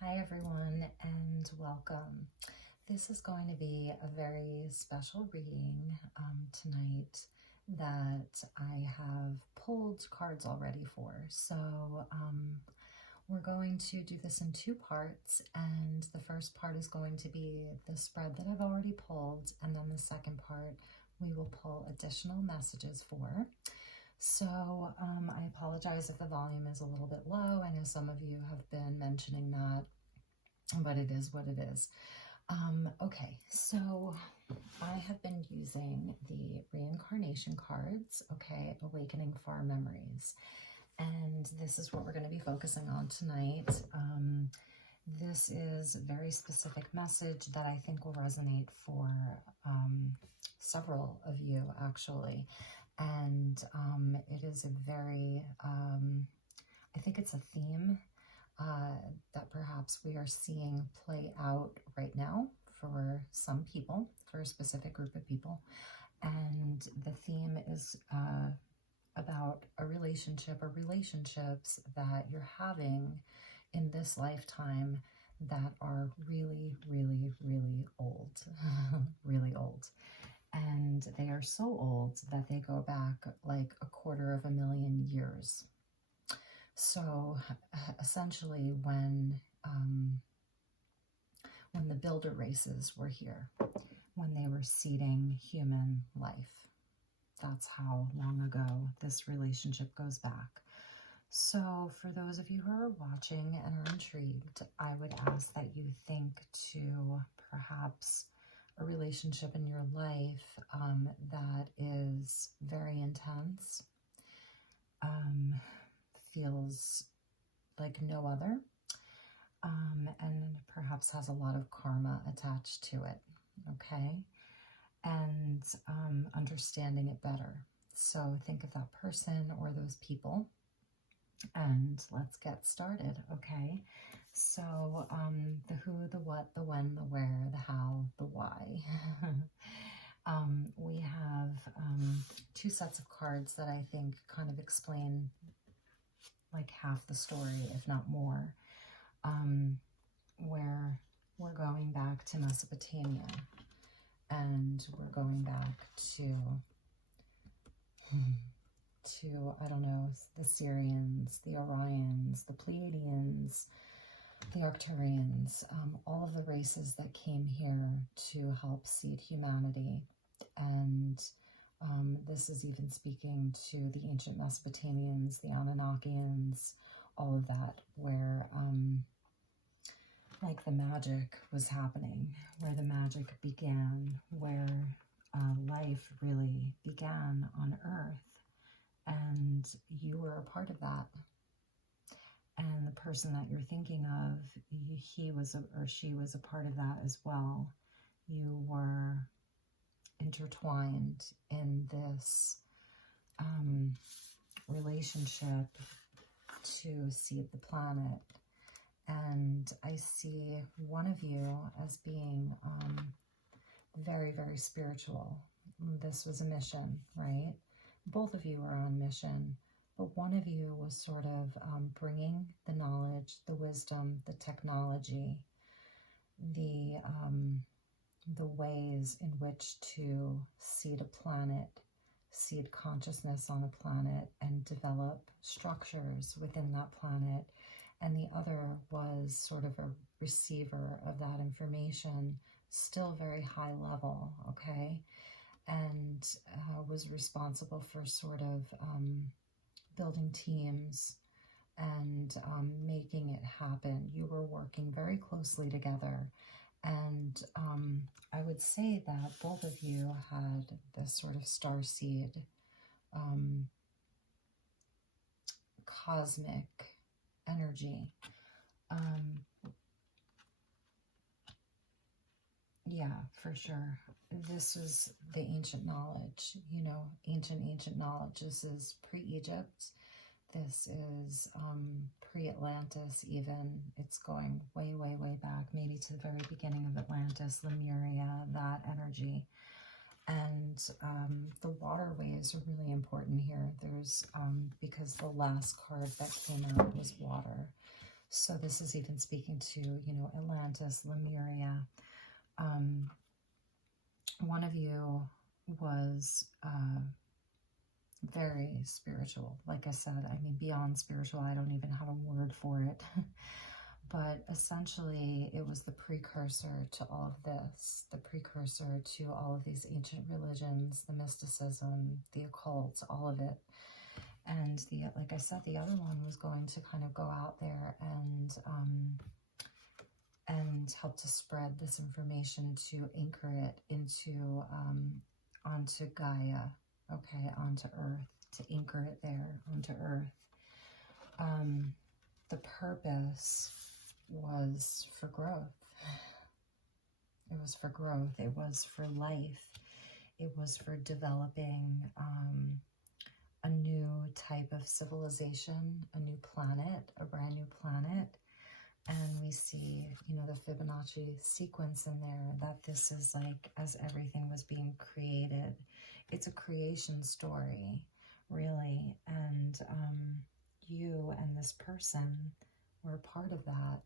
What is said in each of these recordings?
Hi everyone and welcome. This is going to be a very special reading tonight that I have pulled cards already for. So we're going to do this in two parts, and the first part is going to be the spread that I've already pulled, and then the second part we will pull additional messages for. So I apologize if the volume is a little bit low. I know some of you have been mentioning that, but it is what it is. Okay, so I have been using the Reincarnation Cards, okay, Awakening Far Memories. And this is what we're going to be focusing on tonight. This is a very specific message that I think will resonate for several of you, actually. And it is a very, I think it's a theme that perhaps we are seeing play out right now for some people, for a specific group of people. And the theme is about a relationship or relationships that you're having in this lifetime that are really, really, really old, really old. And they are so old that they go back like 250,000 years. So essentially when the builder races were here, when they were seeding human life, that's how long ago this relationship goes back. So for those of you who are watching and are intrigued, I would ask that you think to perhaps a relationship in your life that is very intense, feels like no other, and perhaps has a lot of karma attached to it, okay? And understanding it better. So think of that person or those people, and let's get started, okay? So the who, the what, the when, the where, the how, the why. We have two sets of cards that I think kind of explain like half the story, if not more, where we're going back to Mesopotamia, and we're going back to I don't know, the Syrians, the Orions, the Pleiadians, the Arcturians, all of the races that came here to help seed humanity. And this is even speaking to the ancient Mesopotamians, the Anunnakians, all of that, where like the magic was happening, where the magic began, where life really began on Earth. And you were a part of that. And the person that you're thinking of, he was or she was a part of that as well. You were intertwined in this relationship to seed the planet. And I see one of you as being very, very spiritual. This was a mission, right? Both of you are on mission, but one of you was sort of bringing the knowledge, the wisdom, the technology, the ways in which to seed a planet, seed consciousness on a planet, and develop structures within that planet. And the other was sort of a receiver of that information, still very high level, okay? And was responsible for sort of building teams and making it happen. You were working very closely together. And I would say that both of you had this sort of starseed, cosmic energy. Yeah, for sure. This is the ancient knowledge, you know, ancient knowledge. This is pre-Egypt. This is pre-Atlantis even. It's going way, way, way back, maybe to the very beginning of Atlantis, Lemuria, that energy. And the waterways are really important here. There's, because the last card that came out was water. So this is even speaking to, you know, Atlantis, Lemuria. One of you was very spiritual. Like I said, I mean, beyond spiritual, I don't even have a word for it. But essentially, it was the precursor to all of this, the precursor to all of these ancient religions, the mysticism, the occult, all of it. And like I said, the other one was going to kind of go out there and help to spread this information, to anchor it into onto Gaia, okay, onto Earth, to anchor it there onto Earth. The purpose was for growth. It was for growth. It was for life. It was for developing a new type of civilization, a new planet, a brand new planet. And we see, you know, the Fibonacci sequence in there, that this is like as everything was being created. It's a creation story, really. And you and this person were a part of that.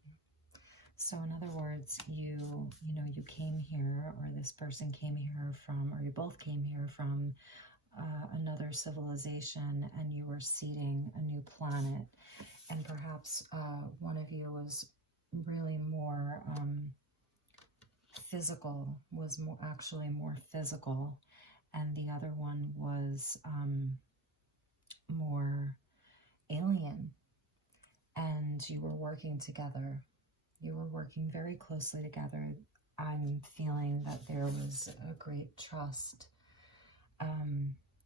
So in other words, you know, you came here, or this person came here from, or you both came here from another civilization, and you were seeding a new planet. And perhaps one of you was really more physical, was actually more physical, and the other one was more alien. And you were working together. You were working very closely together. I'm feeling that there was a great trust,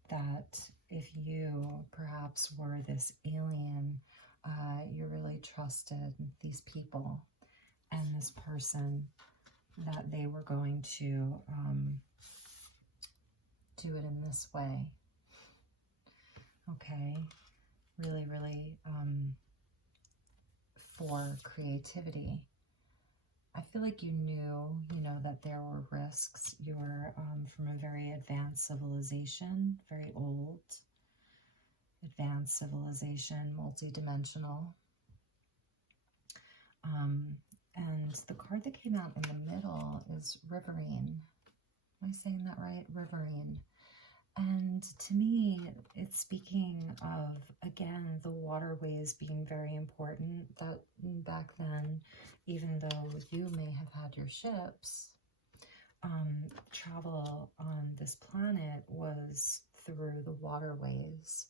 that if you perhaps were this alien, you really trusted these people and this person, that they were going to do it in this way. Okay, really, really for creativity. I feel like you knew, you know, that there were risks. You were from a very advanced civilization, very old, advanced civilization, multi-dimensional. And the card that came out in the middle is Riverine. Am I saying that right? Riverine. And to me, it's speaking of, again, the waterways being very important. That back then, even though you may have had your ships, travel on this planet was through the waterways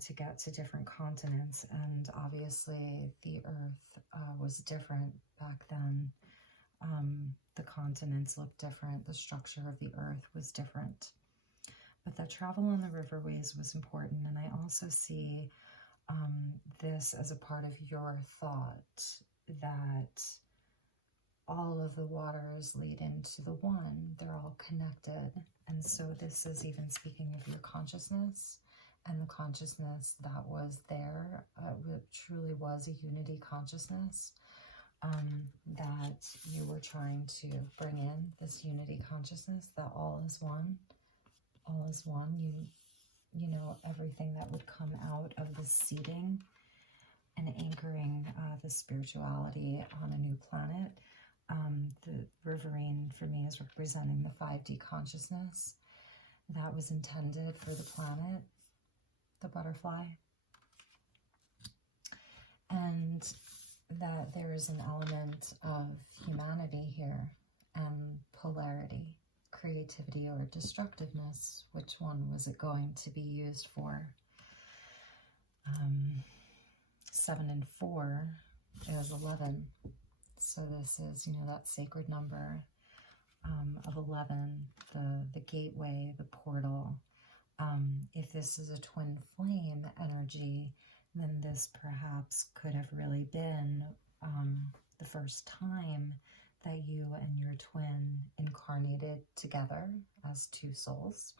to get to different continents. And obviously, the Earth was different back then. The continents looked different. The structure of the Earth was different. But that travel on the riverways was important. And I also see this as a part of your thought, that all of the waters lead into the one. They're all connected. And so this is even speaking of your consciousness, and the consciousness that was there. It truly was a unity consciousness, that you were trying to bring in, this unity consciousness, that all is one. All is one. You know, everything that would come out of the seeding and anchoring the spirituality on a new planet. The Riverine for me is representing the 5D consciousness that was intended for the planet, the butterfly. And that there is an element of humanity here, and polarity, creativity or destructiveness. Which one was it going to be used for? 7 and 4 is 11. So this is, you know, that sacred number of 11, the gateway, the portal. If this is a twin flame energy, then this perhaps could have really been the first time that you and your twin incarnated together as two souls.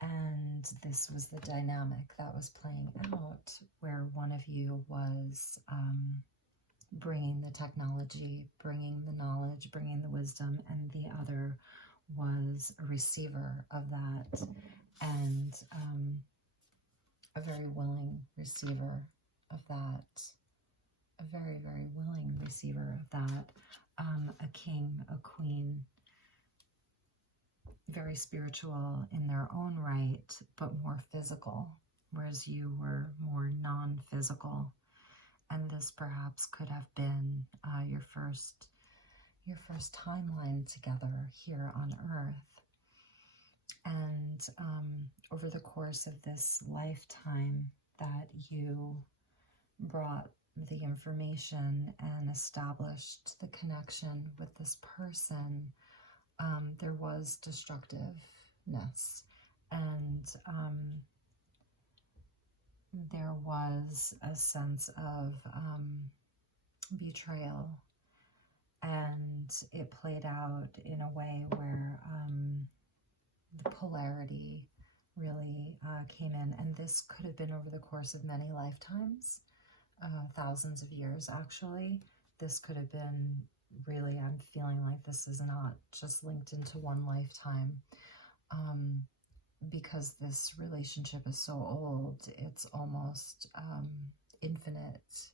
And this was the dynamic that was playing out, where one of you was bringing the technology, bringing the knowledge, bringing the wisdom, and the other was a receiver of that, and a very willing receiver of that very, very willing receiver of that. A king, a queen, very spiritual in their own right, but more physical, whereas you were more non-physical. And this perhaps could have been your first timeline together here on Earth. And over the course of this lifetime that you brought the information and established the connection with this person, there was destructiveness, and there was a sense of betrayal, and it played out in a way where the polarity really came in. And this could have been over the course of many lifetimes, thousands of years actually. This could have been really, I'm feeling like this is not just linked into one lifetime, because this relationship is so old. It's almost infinite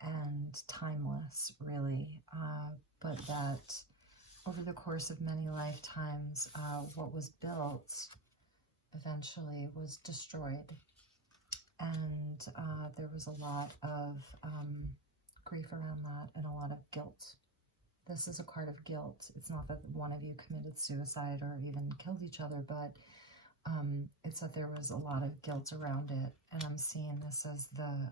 and timeless, really, but that over the course of many lifetimes, what was built eventually was destroyed. And there was a lot of grief around that, and a lot of guilt. This is a card of guilt. It's not that one of you committed suicide or even killed each other, but it's that there was a lot of guilt around it. And I'm seeing this as the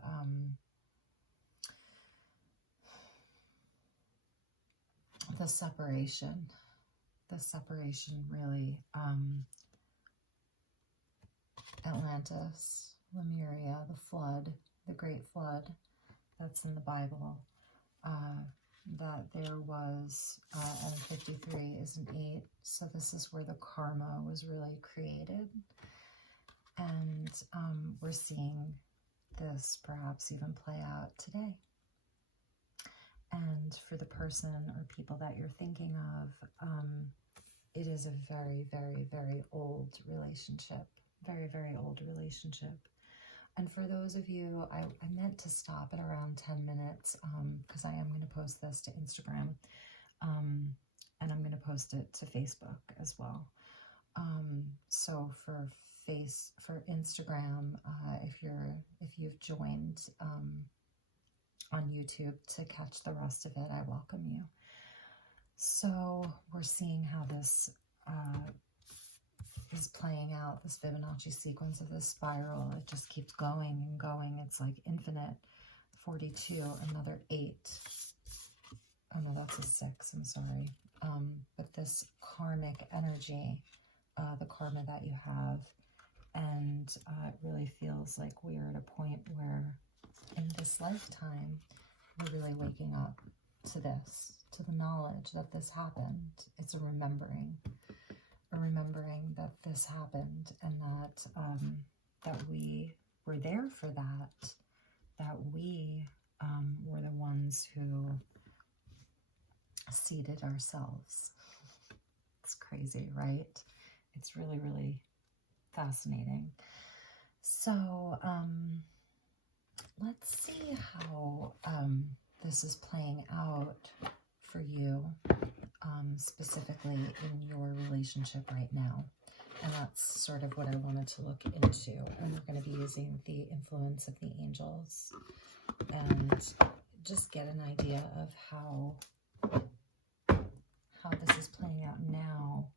separation. The separation, really. Atlantis, Lemuria, the flood, the great flood that's in the Bible, that there was, and 53 is an 8, so this is where the karma was really created. And we're seeing this perhaps even play out today. And for the person or people that you're thinking of, it is a very, very, very old relationship. Very, very old relationship. And for those of you, I meant to stop at around 10 minutes because I am going to post this to Instagram, and I'm going to post it to Facebook as well. So for Instagram, if you've joined on YouTube to catch the rest of it, I welcome you. So we're seeing how this is playing out, this Fibonacci sequence of this spiral. It just keeps going and going. It's like infinite. 42, another 8. Oh no, that's a 6, I'm sorry. But this karmic energy, the karma that you have, and it really feels like we're at a point where in this lifetime, we're really waking up to this, to the knowledge that this happened. It's a remembering that this happened, and that we were there for that we were the ones who seeded ourselves. It's crazy, right? It's really, really fascinating. So let's see how this is playing out for you, specifically in your relationship right now. And that's sort of what I wanted to look into. And we're going to be using the influence of the angels and just get an idea of how this is playing out now.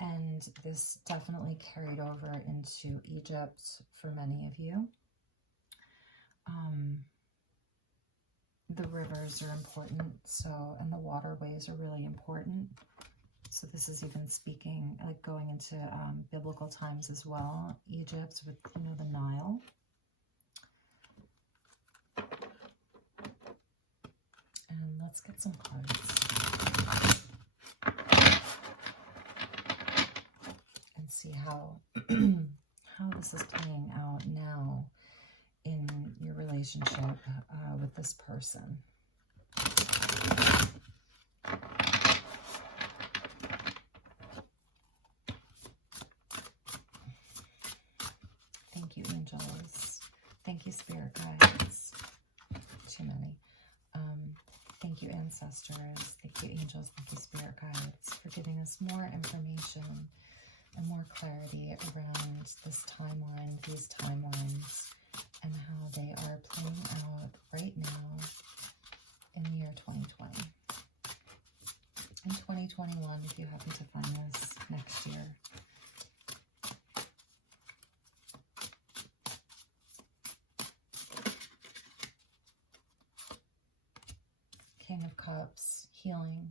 And this definitely carried over into Egypt for many of you. The rivers are important, and the waterways are really important. So this is even speaking, like going into biblical times as well. Egypt with, the Nile. And let's get some cards. And see how this is playing out now in your relationship with this person. Thank you, angels. Thank you, spirit guides. ancestors. Thank you, angels. Thank you, spirit guides, for giving us more information and more clarity around this timeline, these timelines, and how they are playing out right now in the year 2020. In 2021, if you happen to find this next year. King of Cups, healing.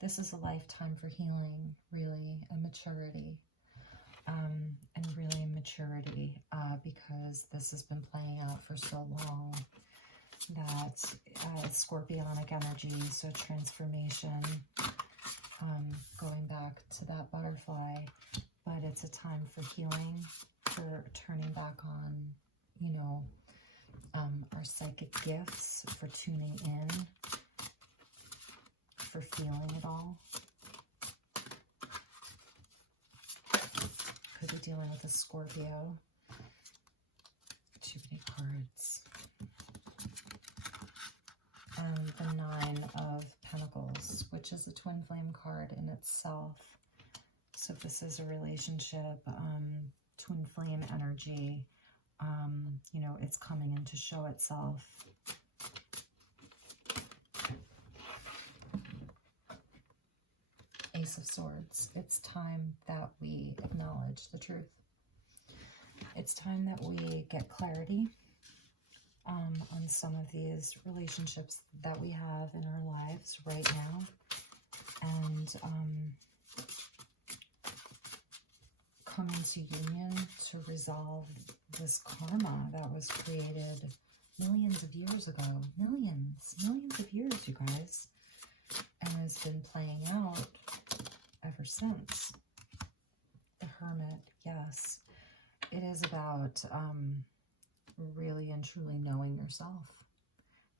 This is a lifetime for healing, really, and maturity. Because this has been playing out for so long. That scorpionic energy, so transformation, going back to that butterfly, but it's a time for healing, for turning back on, you know, our psychic gifts, for tuning in, for feeling it all. Could be dealing with a Scorpio. Too many cards. And the Nine of Pentacles, which is a twin flame card in itself. So if this is a relationship, twin flame energy, you know, it's coming in to show itself. Ace of Swords. It's time that we acknowledge the truth. It's time that we get clarity on some of these relationships that we have in our lives right now, and come into union to resolve this karma that was created millions of years ago. Millions of years, you guys, and has been playing out ever since. The Hermit, yes. It is about really and truly knowing yourself.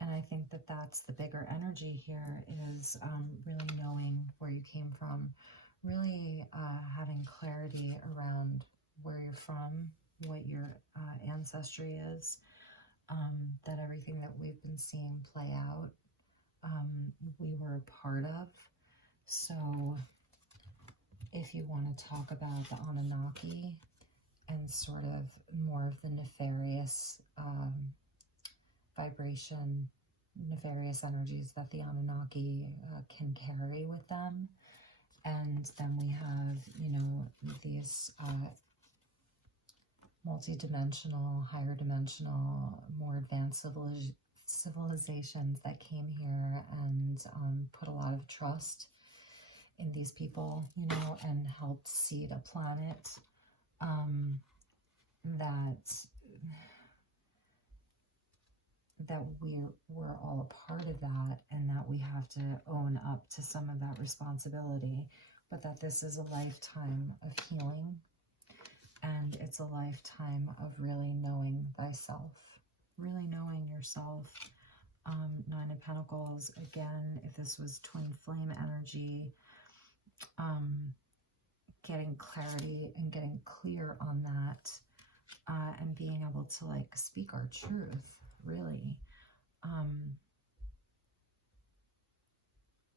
And I think that that's the bigger energy here, is really knowing where you came from, really having clarity around where you're from, what your ancestry is, that everything that we've been seeing play out, we were a part of. So if you want to talk about the Anunnaki and sort of more of the nefarious vibration, nefarious energies that the Anunnaki can carry with them. And then we have, you know, these multi-dimensional, higher dimensional, more advanced civilizations that came here and put a lot of trust in these people, you know, and helped seed a planet that we're all a part of that, and that we have to own up to some of that responsibility, but that this is a lifetime of healing, and it's a lifetime of really knowing thyself, really knowing yourself. Nine of Pentacles, again, if this was twin flame energy, getting clarity and getting clear on that, and being able to like speak our truth, really.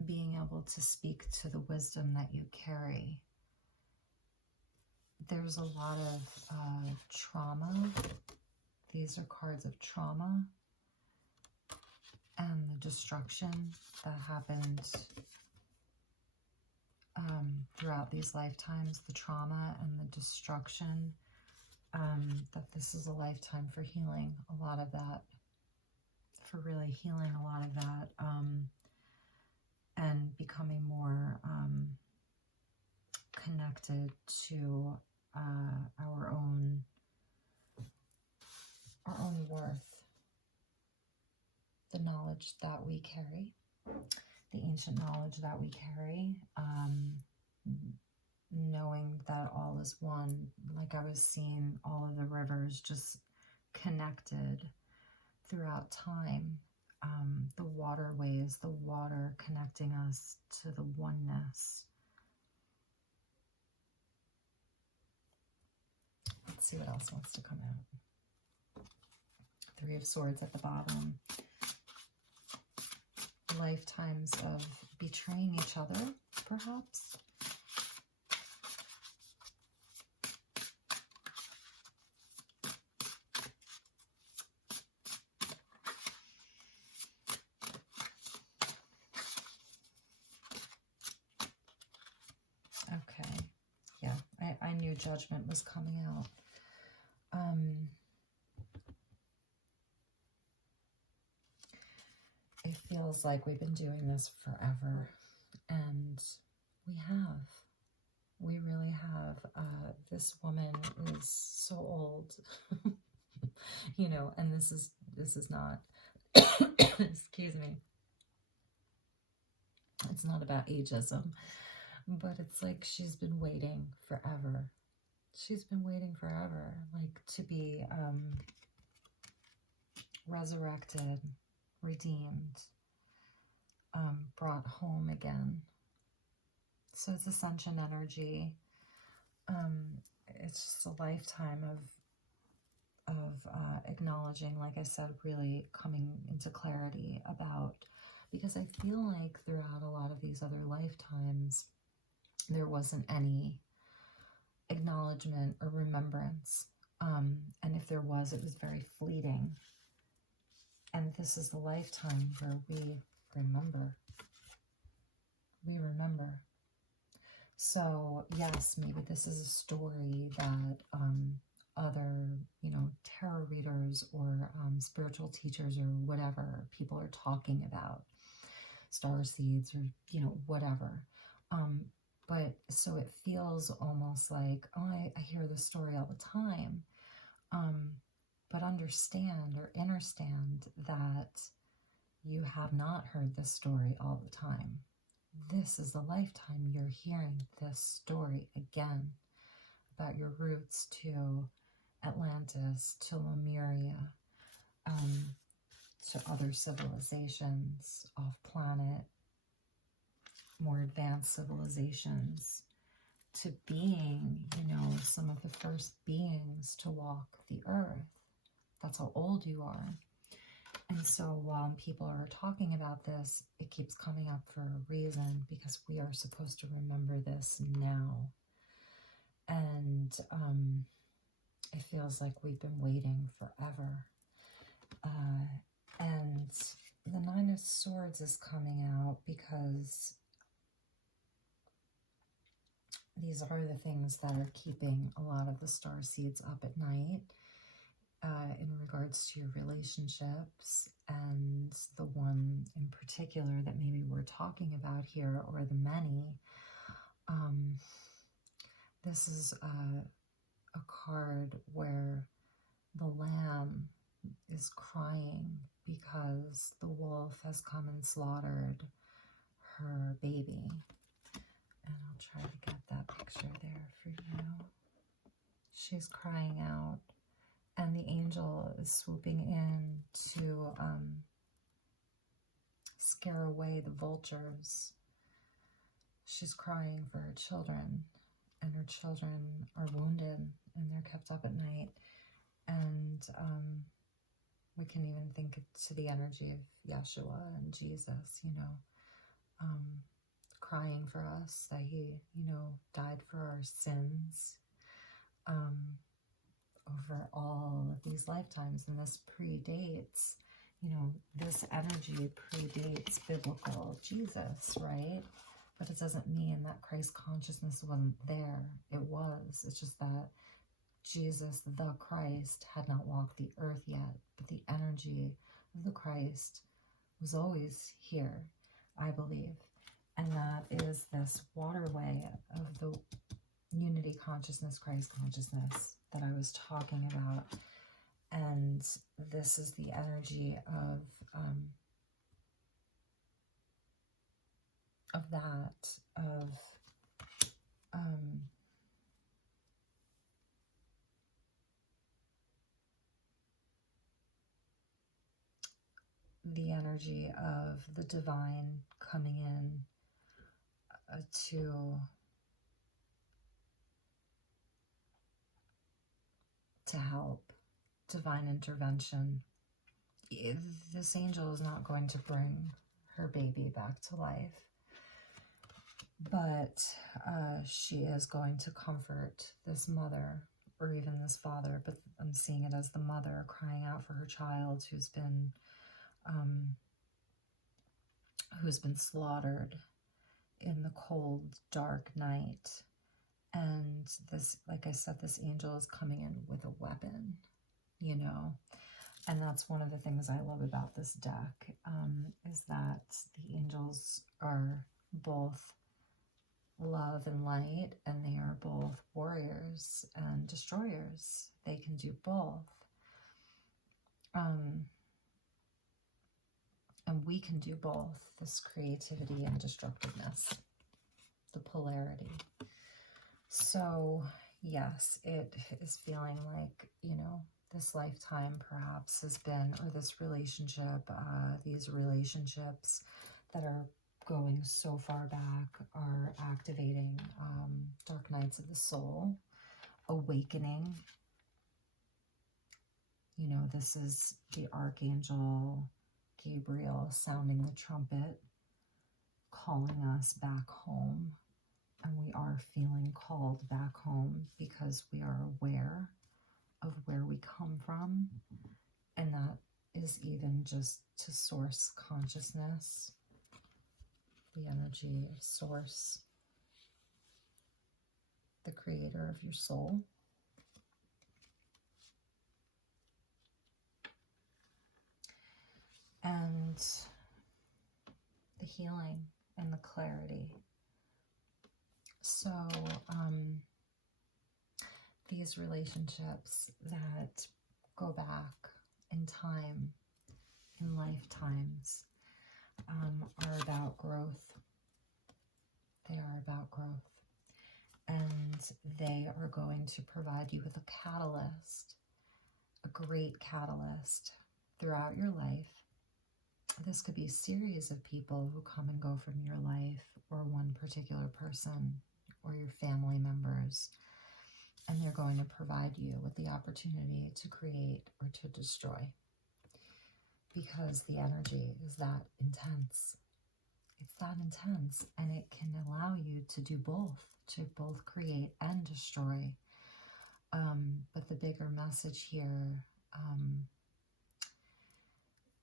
Being able to speak to the wisdom that you carry. There's a lot of trauma. These are cards of trauma and the destruction that happened throughout these lifetimes, the trauma and the destruction, that this is a lifetime for healing a lot of that, for really healing a lot of that, and becoming more connected to our own worth, the knowledge that we carry, the ancient knowledge that we carry, knowing that all is one. Like I was seeing all of the rivers just connected throughout time, the waterways, the water connecting us to the oneness. Let's see what else wants to come out. Three of Swords at the bottom. lifetimes of betraying each other, perhaps. Okay, yeah, I knew Judgment was coming out. It feels like we've been doing this forever, and we really have. This woman is so old, you know, and this is not, excuse me, it's not about ageism, but it's like she's been waiting forever. She's been waiting forever, like, to be resurrected, redeemed, brought home again. So it's ascension energy. It's just a lifetime of acknowledging, like I said, really coming into clarity about, because I feel like throughout a lot of these other lifetimes, there wasn't any acknowledgement or remembrance. And if there was, it was very fleeting. And this is the lifetime where we remember. We remember. So, yes, maybe this is a story that other, you know, tarot readers or spiritual teachers or whatever people are talking about, star seeds or, you know, whatever. But so it feels almost like, oh, I hear this story all the time. But understand or understand that you have not heard this story all the time. This is the lifetime you're hearing this story again about your roots to Atlantis, to Lemuria, to other civilizations off planet, more advanced civilizations, to being, you know, some of the first beings to walk the earth. That's how old you are. And so while people are talking about this, it keeps coming up for a reason, because we are supposed to remember this now. And it feels like we've been waiting forever. And the Nine of Swords is coming out because these are the things that are keeping a lot of the star seeds up at night. In regards to your relationships, and the one in particular that maybe we're talking about here, or the many, this is a card where the lamb is crying because the wolf has come and slaughtered her baby. And I'll try to get that picture there for you. She's crying out. And the angel is swooping in to scare away the vultures. She's crying for her children, and her children are wounded, and they're kept up at night. And we can even think to the energy of Yeshua and Jesus, you know, crying for us, that he, you know, died for our sins. Over all of these lifetimes, and this predates, you know, this energy predates biblical Jesus, right? But it doesn't mean that Christ consciousness wasn't there. It was. It's just that Jesus, the Christ, had not walked the earth yet, but the energy of the Christ was always here, I believe. And that is this waterway of the unity consciousness, Christ consciousness that I was talking about. And this is the energy of that, of the energy of the divine coming in to help, divine intervention. This angel is not going to bring her baby back to life. But she is going to comfort this mother, or even this father, but I'm seeing it as the mother crying out for her child who's been slaughtered in the cold, dark night. And this, like I said, this angel is coming in with a weapon, you know. And that's one of the things I love about this deck, is that the angels are both love and light, and they are both warriors and destroyers. They can do both. And we can do both, this creativity and destructiveness, the polarity. So, yes, it is feeling like, you know, this lifetime perhaps has been, or this relationship, these relationships that are going so far back are activating dark nights of the soul, awakening. You know, this is the Archangel Gabriel sounding the trumpet, calling us back home. And we are feeling called back home because we are aware of where we come from. And that is even just to source consciousness, the energy of source, the creator of your soul. And the healing and the clarity. So, these relationships that go back in time, in lifetimes, are about growth. They are about growth. And they are going to provide you with a catalyst, a great catalyst throughout your life. This could be a series of people who come and go from your life, or one particular person, or your family members. And they're going to provide you with the opportunity to create or to destroy, because the energy is that intense. It's that intense, and it can allow you to do both, to both create and destroy. But the bigger message here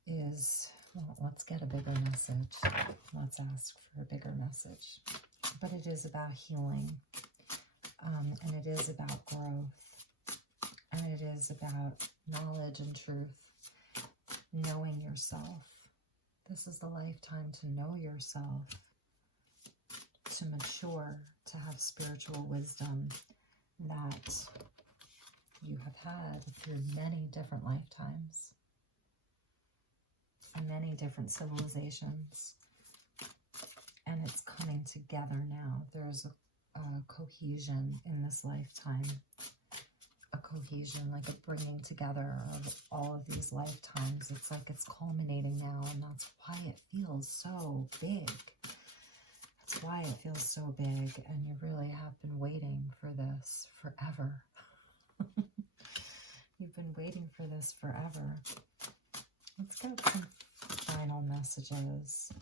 is, well, let's get a bigger message. Let's ask for a bigger message. But it is about healing, and it is about growth, and it is about knowledge and truth, knowing yourself. This is the lifetime to know yourself, to mature, to have spiritual wisdom that you have had through many different lifetimes and many different civilizations. And it's coming together now. There's a cohesion in this lifetime, a cohesion, like a bringing together of all of these lifetimes. It's like it's culminating now, and that's why it feels so big. That's why it feels so big, and you really have been waiting for this forever. You've been waiting for this forever. Let's get some final messages.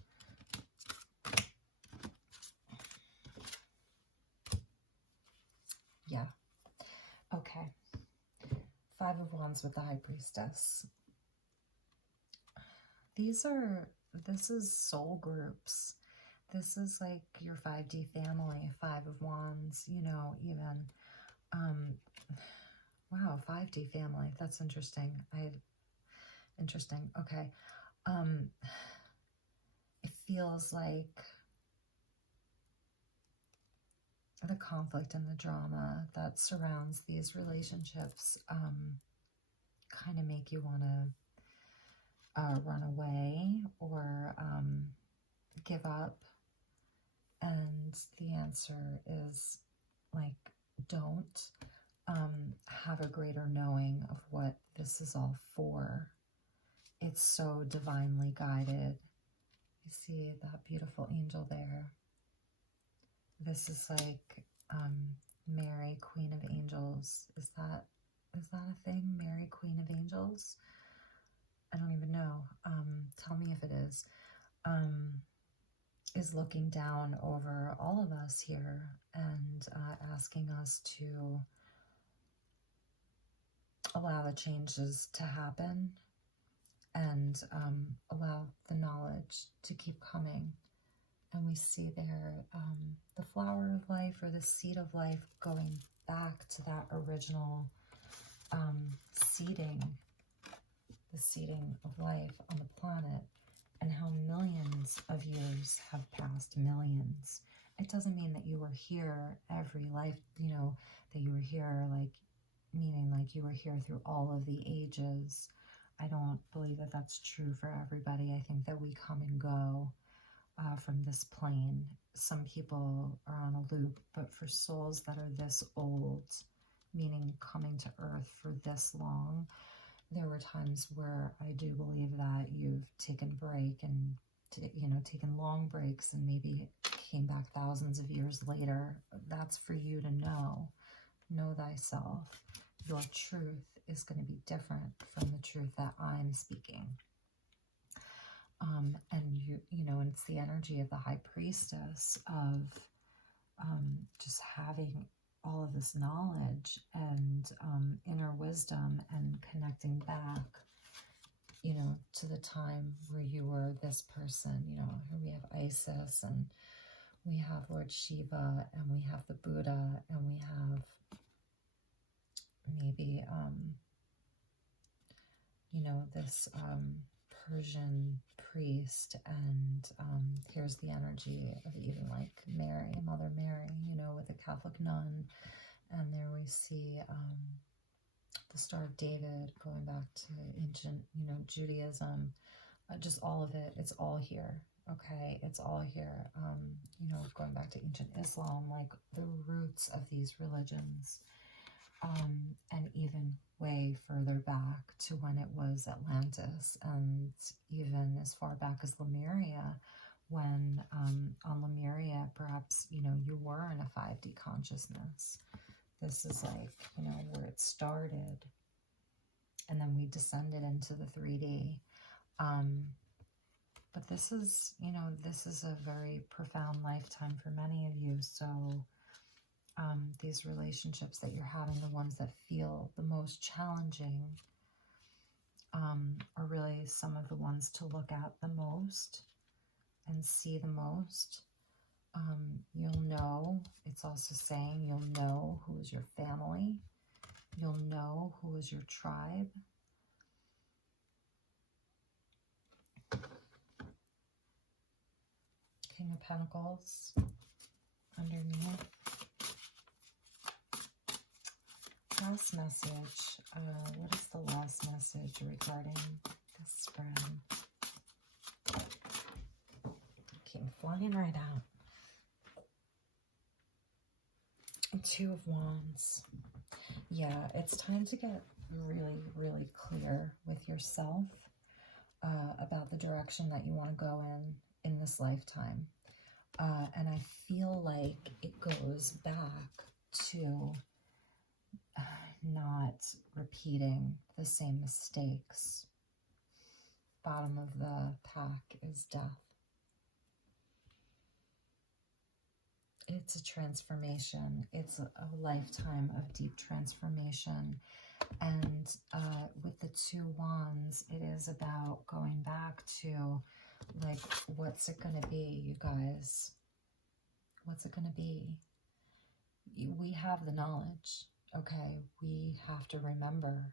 Yeah. Okay. 5 of Wands with the High Priestess. This is soul groups. This is like your 5D family, 5 of Wands, you know, even. Wow, 5D family. That's interesting. Interesting. Okay. It feels like the conflict and the drama that surrounds these relationships kind of make you want to run away or give up. And the answer is like, don't. Have a greater knowing of what this is all for. It's so divinely guided. You see that beautiful angel there. This is like Mary, Queen of Angels. Is that a thing? Mary, Queen of Angels? I don't even know. Tell me if it is. is looking down over all of us here and asking us to allow the changes to happen and allow the knowledge to keep coming. And we see there the flower of life, or the seed of life, going back to that original seeding, the seeding of life on the planet, and how millions of years have passed, millions. It doesn't mean that you were here every life, you know, that you were here, like, meaning like you were here through all of the ages. I don't believe that that's true for everybody. I think that we come and go from this plane. Some people are on a loop, but for souls that are this old, meaning coming to Earth for this long, there were times where I do believe that you've taken a break and, you know, taken long breaks and maybe came back thousands of years later. That's for you to know. Know thyself. Your truth is going to be different from the truth that I'm speaking. And you know, and it's the energy of the high priestess of just having all of this knowledge and inner wisdom and connecting back, you know, to the time where you were this person. You know, here we have Isis, and we have Lord Shiva, and we have the Buddha, and we have maybe, you know, this Persian priest, and here's the energy of even like Mary, Mother Mary, you know, with a Catholic nun, and there we see the Star of David going back to ancient, you know, Judaism, just all of it. It's all here. Okay, it's all here. You know, going back to ancient Islam, like the roots of these religions, and even way further back to when it was Atlantis, and even as far back as Lemuria, when on Lemuria, perhaps, you know, you were in a 5D consciousness. This is like, you know, where it started, and then we descended into the 3D. But this is, you know, this is a very profound lifetime for many of you. So these relationships that you're having, the ones that feel the most challenging, are really some of the ones to look at the most and see the most. You'll know, it's also saying you'll know who is your family. You'll know who is your tribe. King of Pentacles underneath. Last message. What is the last message regarding this spread? Came flying right out. Two of Wands. Yeah, it's time to get really, really clear with yourself about the direction that you want to go in this lifetime. And I feel like it goes back to not repeating the same mistakes. Bottom of the pack is death. It's a transformation. It's a lifetime of deep transformation. And with the two wands, it is about going back to, like, what's it going to be, you guys? What's it going to be? We have the knowledge, okay? We have to remember.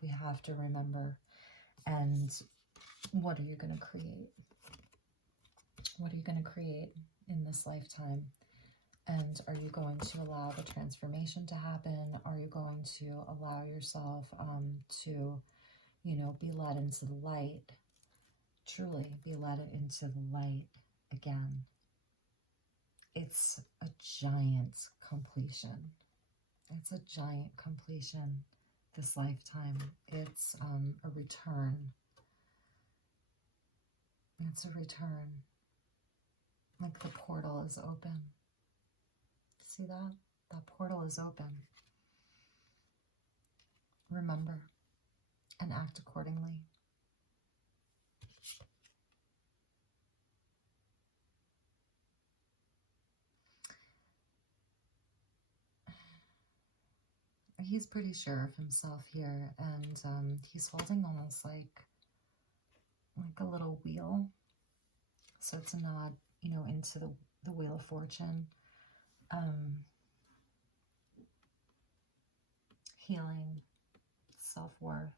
We have to remember. And what are you going to create? What are you going to create in this lifetime? And are you going to allow the transformation to happen? Are you going to allow yourself to, you know, be led into the light? Truly be led into the light again. It's a giant completion. It's a giant completion this lifetime. It's a return. It's a return. Like the portal is open. See that? That portal is open. Remember and act accordingly. he's pretty sure of himself here, and he's holding almost like a little wheel. So it's a nod, you know, into the Wheel of Fortune. Healing, self-worth,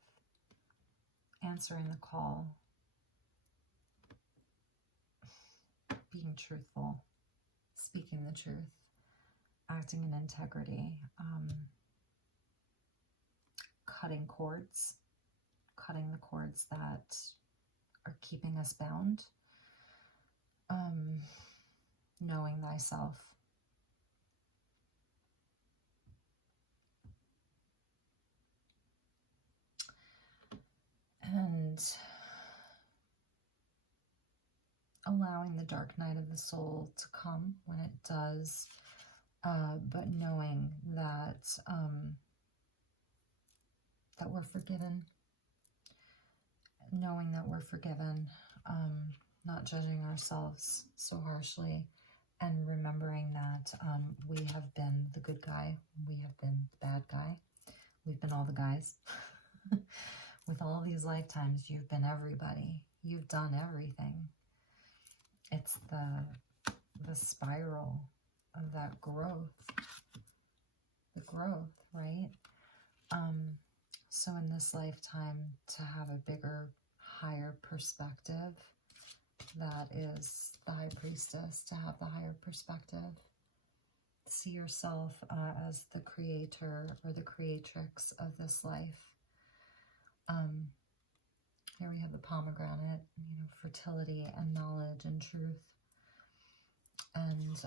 answering the call, being truthful, speaking the truth, acting in integrity, cutting cords, cutting the cords that are keeping us bound, knowing thyself. And allowing the dark night of the soul to come when it does, but knowing that that we're forgiven, knowing that we're forgiven, not judging ourselves so harshly, and remembering that we have been the good guy, we have been the bad guy, we've been all the guys. With all these lifetimes, you've been everybody. You've done everything. It's the spiral of that growth. The growth, right? So in this lifetime, to have a bigger, higher perspective, that is the High Priestess, to have the higher perspective. See yourself as the creator or the creatrix of this life. Here we have the pomegranate, you know, fertility and knowledge and truth. And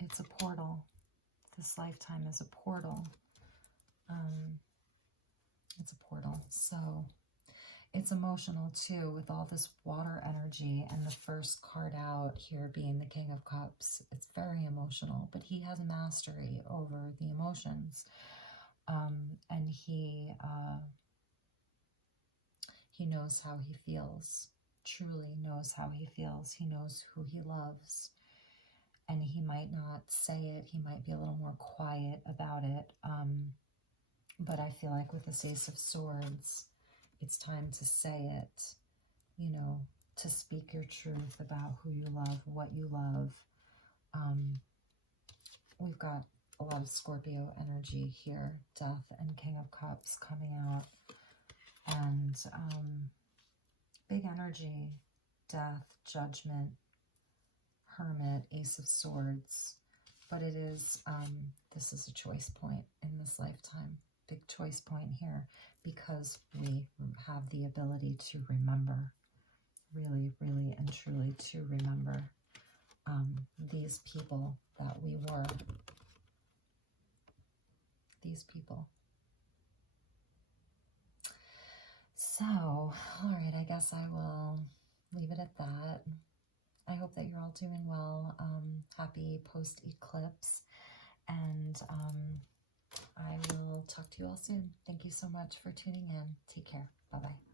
it's a portal. This lifetime is a portal. It's a portal. So it's emotional too, with all this water energy, and the first card out here being the King of Cups. It's very emotional, but he has mastery over the emotions. And he knows how he feels, truly knows how he feels. He knows who he loves, and he might not say it. He might be a little more quiet about it. But I feel like with this Ace of Swords, it's time to say it, you know, to speak your truth about who you love, what you love. We've got a lot of Scorpio energy here, Death and King of Cups coming out. And big energy, Death, Judgment, Hermit, Ace of Swords. But it is, this is a choice point in this lifetime. Big choice point here, because we have the ability to remember, really, really and truly to remember these people that we were. These people. So, all right, I guess I will leave it at that. I hope that you're all doing well. Happy post-eclipse. And I will talk to you all soon. Thank you so much for tuning in. Take care. Bye-bye.